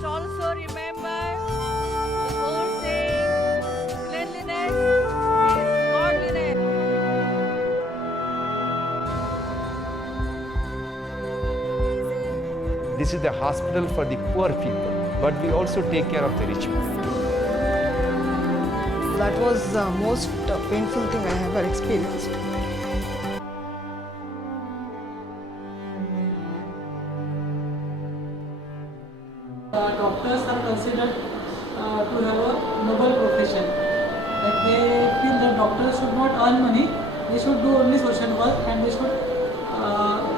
must also remember the old saying, cleanliness is godliness. This is the hospital for the poor people, but we also take care of the rich people. That was the most painful thing I ever experienced. Doctors are considered to have a noble profession. Like they feel that doctors should not earn money, they should do only social work, and they should.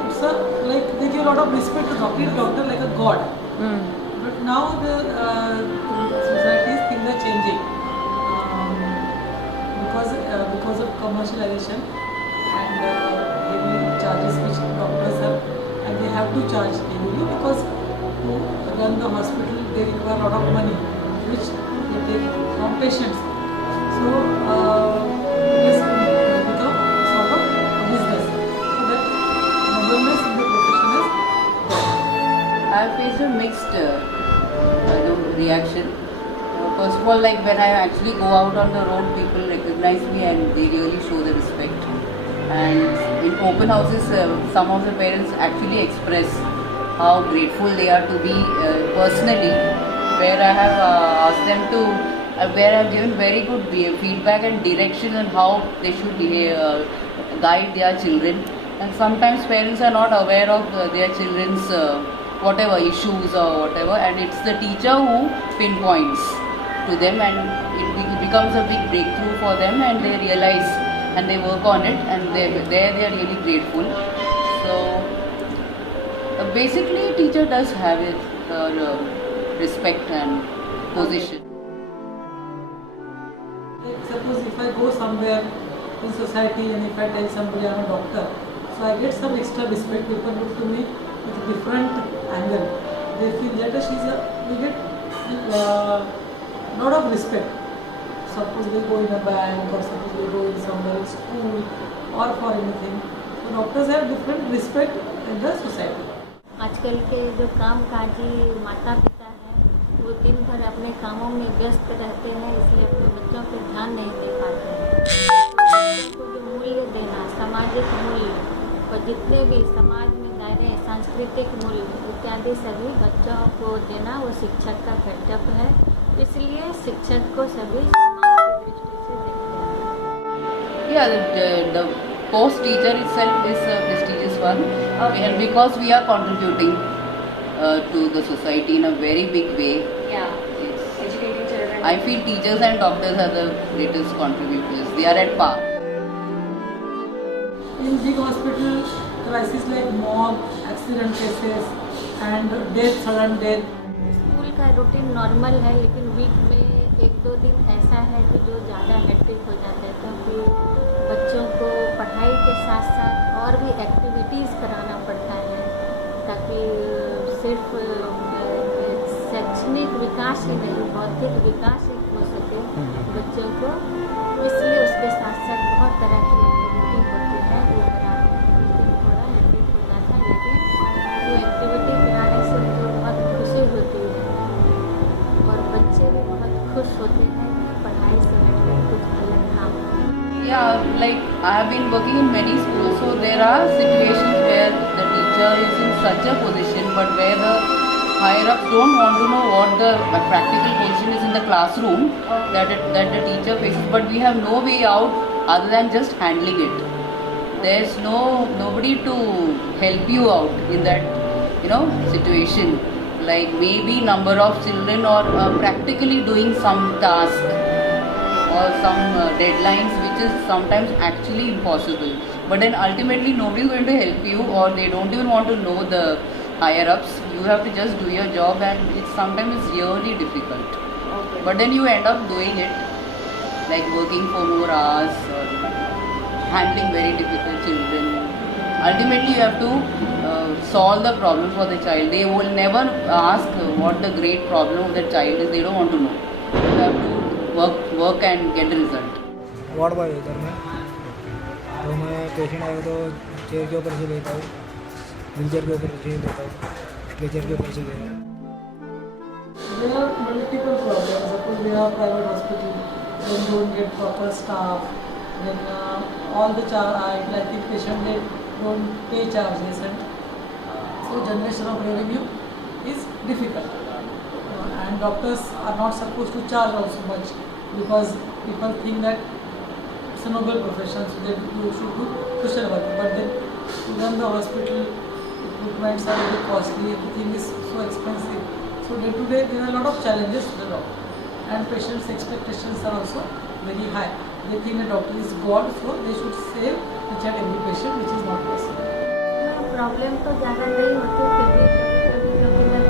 It's a, like they give a lot of respect to doctor like a god. But now the societies things are changing because of commercialization and heavy charges which doctors have, and they have to charge heavily because to run the hospital they require a lot of money which they take from patients. So this become sort of a business. So that nobleness in the profession is gone. I have faced a mixed reaction. First of all, like when I actually go out on the road, people recognize me and they really show the respect. And in open houses, some of the parents actually express how grateful they are to be personally, where I have asked them to, where I have given very good feedback and direction on how they should behave, guide their children. And sometimes parents are not aware of their children's whatever issues or whatever, and it's the teacher who pinpoints to them, and it becomes a big breakthrough for them, and they realize and they work on it, and they are really grateful. So basically teacher does have it respect and position. Like suppose if I go somewhere in society and if I tell somebody I'm a doctor, so I get some extra respect. People look to me with a different angle. They feel that we get lot of respect. Suppose we go in a bank or suppose we go in somewhere in school or for anything. So doctors have different respect in the society. आजकल के जो कामकाजी माता पिता हैं वो दिन भर अपने कामों में व्यस्त रहते हैं, इसलिए अपने बच्चों पर ध्यान नहीं दे पाते हैं। बच्चों को जो मूल्य देना, सामाजिक मूल्य और जितने भी समाज में दायरे सांस्कृतिक मूल्य इत्यादि सभी बच्चों को देना वो शिक्षक का कर्तव्य है। इसलिए शिक्षक को सभी सम्मान की दृष्टि से देखते हैं। Yeah, the post teacher itself is a prestigious one, and because we are contributing to the society in a very big way. Yeah, educating children. I feel teachers and doctors are the greatest contributors. They are at par. In big hospital, crises like mob, accident cases and death, sudden death. School का routine normal है, लेकिन week में एक दो दिन ऐसा है कि जो ज़्यादा हेक्टिक हो जाता है, क्योंकि बच्चों को पढ़ाई के साथ साथ और भी एक्टिविटीज़ कराना पड़ता है ताकि सिर्फ शैक्षणिक विकास ही नहीं बौद्धिक विकास ही हो सके बच्चों को। इसलिए उसके साथ साथ बहुत तरह की एक्टिविटी होती है। वो रूटीन थोड़ा हेक्टिक हो जाता है, लेकिन वो एक्टिविटी कराने से उनको बहुत खुशी होती है और बच्चे भी बहुत खुश होते हैं कि पढ़ाई से हटकर कुछ अलग काम। Yeah, like I have been working in many schools, so there are situations where the teacher is in such a position, but where the higher ups don't want to know what the practical position is in the classroom that the teacher faces, but we have no way out other than just handling it. There's nobody to help you out in that situation. Like maybe number of children or practically doing some task or some deadlines which is sometimes actually impossible, but then ultimately nobody is going to help you, or they don't even want to know the higher ups. You have to just do your job, and sometimes it's really difficult. Okay. But then you end up doing it, like working for more hours or handling very difficult children. Ultimately you have to solve the problem for the child. They will never ask what the great problem of the child is. They don't want to know. You have to work and get the result. Ward boy इधर में तो मैं patient आएगा तो chair के ऊपर से लेता हूँ, व्हील चेयर के ऊपर से लेता हूँ, स्ट्रेचर के ऊपर से लेता हूँ। there are multiple problems. Suppose we have private hospital, then don't get proper staff, then all the like if patient they don't pay charges, and so generation of revenue is difficult. And doctors are not supposed to charge also much because people think that it's a noble profession, so that you should do social work. But then to run the hospital, equipments are very costly, everything is so expensive. So day to day there are a lot of challenges to the doctor, and patients' expectations are also very high. They think a doctor is God, so they should save each and every patient, which is not possible. Problem तो ज़्यादा नहीं होती, फिर भी कभी कभी क्योंकि मैं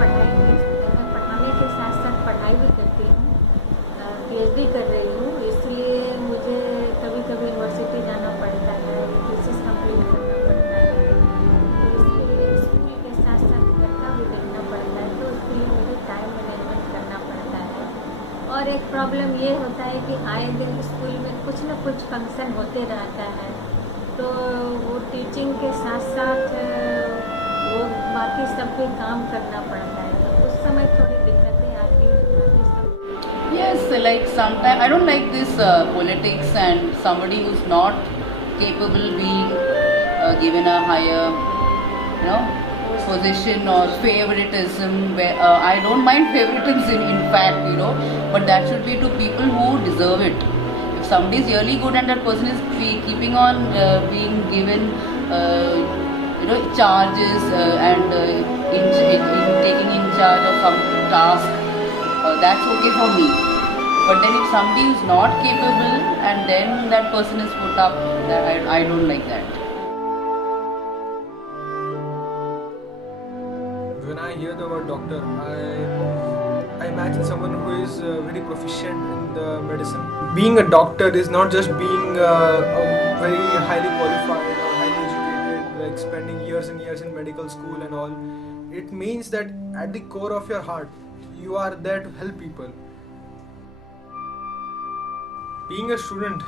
पढ़ाने के साथ साथ पढ़ाई भी करती हूँ, PhD कर रही हूँ, इसलिए मुझे कभी कभी यूनिवर्सिटी जाना पड़ता है, थीसिस कंप्लीट करना पड़ता है, तो इसके लिए स्कूल के साथ साथ घर का भी देखना पड़ता है, तो उसके लिए मुझे टाइम मैनेजमेंट करना पड़ता है। और एक प्रॉब्लम ये होता है कि आए दिन स्कूल में कुछ न कुछ फंक्शन होते रहता है, तो वो टीचिंग के साथ साथ वो बाकी सब भी काम करना पड़ता है, तो उस समय थोड़ी दिक्कतें आती हैं, बाकी सब। Yes, like sometimes I don't like this politics and somebody who's not capable being given a higher, position or favoritism. Where I don't mind favoritism in fact, but that should be to people who deserve it. If somebody is really good and that person is keeping on being given, charges and taking in charge of some task, that's okay for me. But then if somebody is not capable and then that person is put up, I don't like that. When I hear the word doctor, I imagine someone who is very proficient in the medicine. Being a doctor is not just being a very highly qualified or highly educated, like spending years and years in medical school and all. It means that at the core of your heart, you are there to help people. Being a student,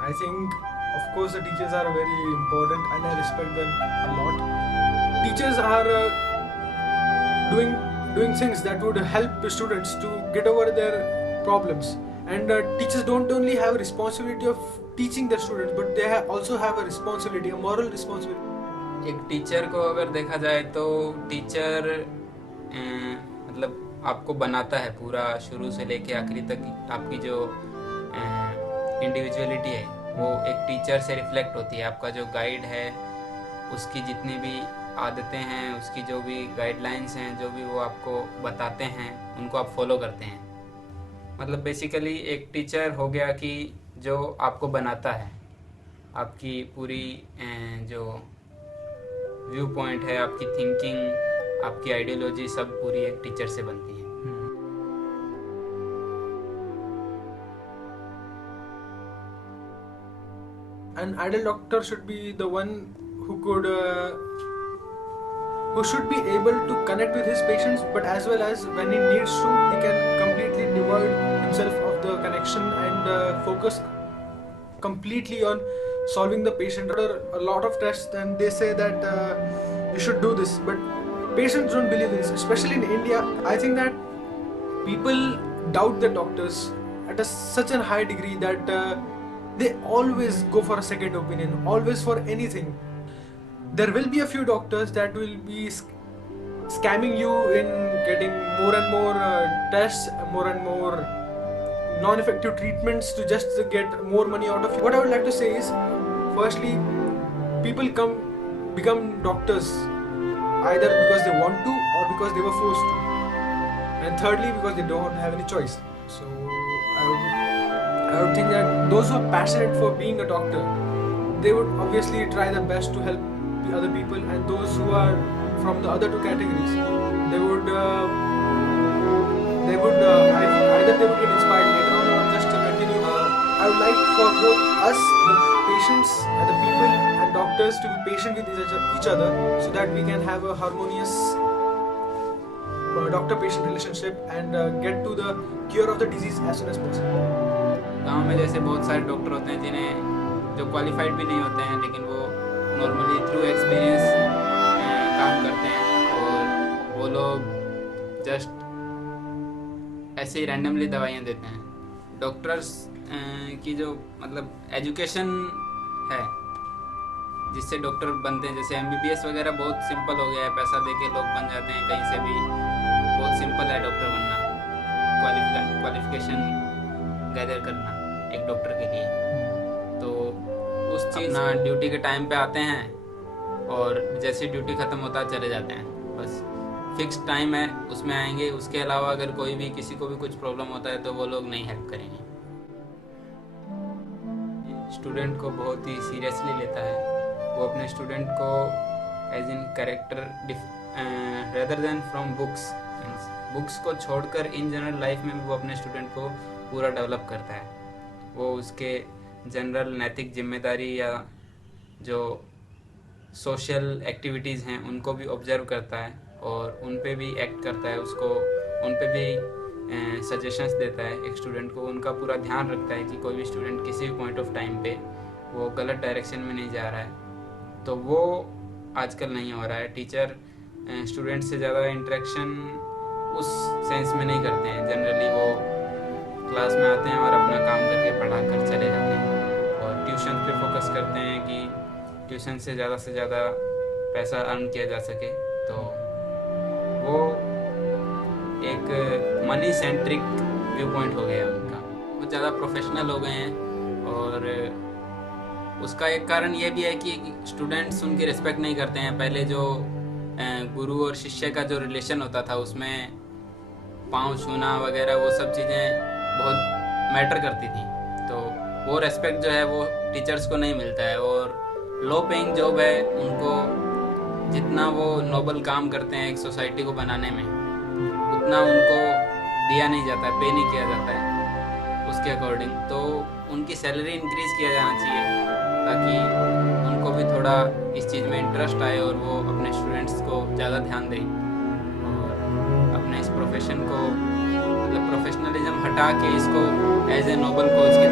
I think, of course, the teachers are very important and I respect them a lot. Teachers are doing things that would help the students to get over their problems, and teachers don't only have a responsibility of teaching their students, but they also have a responsibility, a moral responsibility. एक teacher को अगर देखा जाए तो teacher मतलब आपको बनाता है पूरा शुरू से लेके आखिरी तक। आपकी जो इंडिविजुअलिटी है वो एक टीचर से रिफ्लेक्ट होती है। आपका जो गाइड है उसकी जितनी भी आदतें हैं, उसकी जो भी गाइडलाइंस हैं, जो भी वो आपको बताते हैं, उनको आप फॉलो करते हैं। मतलब बेसिकली एक टीचर हो गया कि जो आपको बनाता है, आपकी पूरी जो व्यू पॉइंट है, आपकी थिंकिंग, आपकी आइडियोलॉजी सब पूरी एक टीचर से बनती है। An ideal doctor should be the one who should be able to connect with his patients, but as well as when he needs to, he can completely devoid himself of the connection and focus completely on solving the patient. There are a lot of tests and they say that you should do this, but patients don't believe this. Especially in India, I think that people doubt the doctors at such a high degree that they always go for a second opinion, always for anything. There will be a few doctors that will be scamming you in getting more and more tests, more and more non-effective treatments to just get more money out of you. What I would like to say is, firstly, people become doctors either because they want to or because they were forced to, and thirdly because they don't have any choice. So I would think that those who are passionate for being a doctor, they would obviously try their best to help the other people, and those who are from the other two categories, they would either they would get inspired later on or just to continue. I would like for both us, the patients and the people and doctors, to be patient with each other so that we can have a harmonious doctor-patient relationship and get to the cure of the disease as soon as possible. गांव में जैसे बहुत सारे doctor होते हैं जिन्हें जो qualified भी नहीं होते हैं, लेकिन वो नॉर्मली थ्रू एक्सपीरियंस काम करते हैं, और वो लोग जस्ट ऐसे ही रैंडमली दवाइयाँ देते हैं। डॉक्टर्स की जो मतलब एजुकेशन है जिससे डॉक्टर बनते हैं, जैसे MBBS वगैरह बहुत सिंपल हो गया है, पैसा दे के लोग बन जाते हैं कहीं से भी, बहुत सिंपल है डॉक्टर बनना, क्वालिफिकेशन गैदर करना एक डॉक्टर के लिए। तो उस चीज़ अपना ड्यूटी के टाइम पे आते हैं और जैसे ड्यूटी ख़त्म होता है चले जाते हैं, बस फिक्स टाइम है उसमें आएंगे। उसके अलावा अगर कोई भी किसी को भी कुछ प्रॉब्लम होता है तो वो लोग नहीं हेल्प करेंगे। स्टूडेंट को बहुत ही सीरियसली लेता है, वो अपने स्टूडेंट को age in character rather than from books को छोड़कर इन जनरल लाइफ में भी वो अपने स्टूडेंट को पूरा डेवलप करता है। वो उसके जनरल नैतिक जिम्मेदारी या जो सोशल एक्टिविटीज़ हैं उनको भी ऑब्जर्व करता है और उन पे भी एक्ट करता है, उसको उन पे भी सजेशंस देता है एक स्टूडेंट को। उनका पूरा ध्यान रखता है कि कोई भी स्टूडेंट किसी भी पॉइंट ऑफ टाइम पे वो गलत डायरेक्शन में नहीं जा रहा है। तो वो आजकल नहीं हो रहा है। टीचर स्टूडेंट से ज़्यादा इंटरेक्शन उस सेंस में नहीं करते हैं। जनरली वो क्लास में आते हैं और अपना काम करके पढ़ा कर चले जाते हैं और ट्यूशन पे फोकस करते हैं कि ट्यूशन से ज़्यादा पैसा अर्न किया जा सके। तो वो एक मनी सेंट्रिक व्यू पॉइंट हो गया उनका, वो ज़्यादा प्रोफेशनल हो गए हैं। और उसका एक कारण ये भी है कि स्टूडेंट्स उनकी रिस्पेक्ट नहीं करते हैं। पहले जो गुरु और शिष्य का जो रिलेशन होता था उसमें पाँव छूना वगैरह वो सब चीज़ें बहुत मैटर करती थी, तो वो रेस्पेक्ट जो है वो टीचर्स को नहीं मिलता है। और लो पेइंग जॉब है, उनको जितना वो नोबल काम करते हैं एक सोसाइटी को बनाने में उतना उनको दिया नहीं जाता है, पे नहीं किया जाता है उसके अकॉर्डिंग। तो उनकी सैलरी इंक्रीज़ किया जाना चाहिए ताकि उनको भी थोड़ा इस चीज़ में इंटरेस्ट आए और वो अपने स्टूडेंट्स को ज़्यादा ध्यान दें और अपने इस प्रोफेशन को मतलब प्रोफेशनलिज्म हटा के इसको एज ए नोबल कॉज के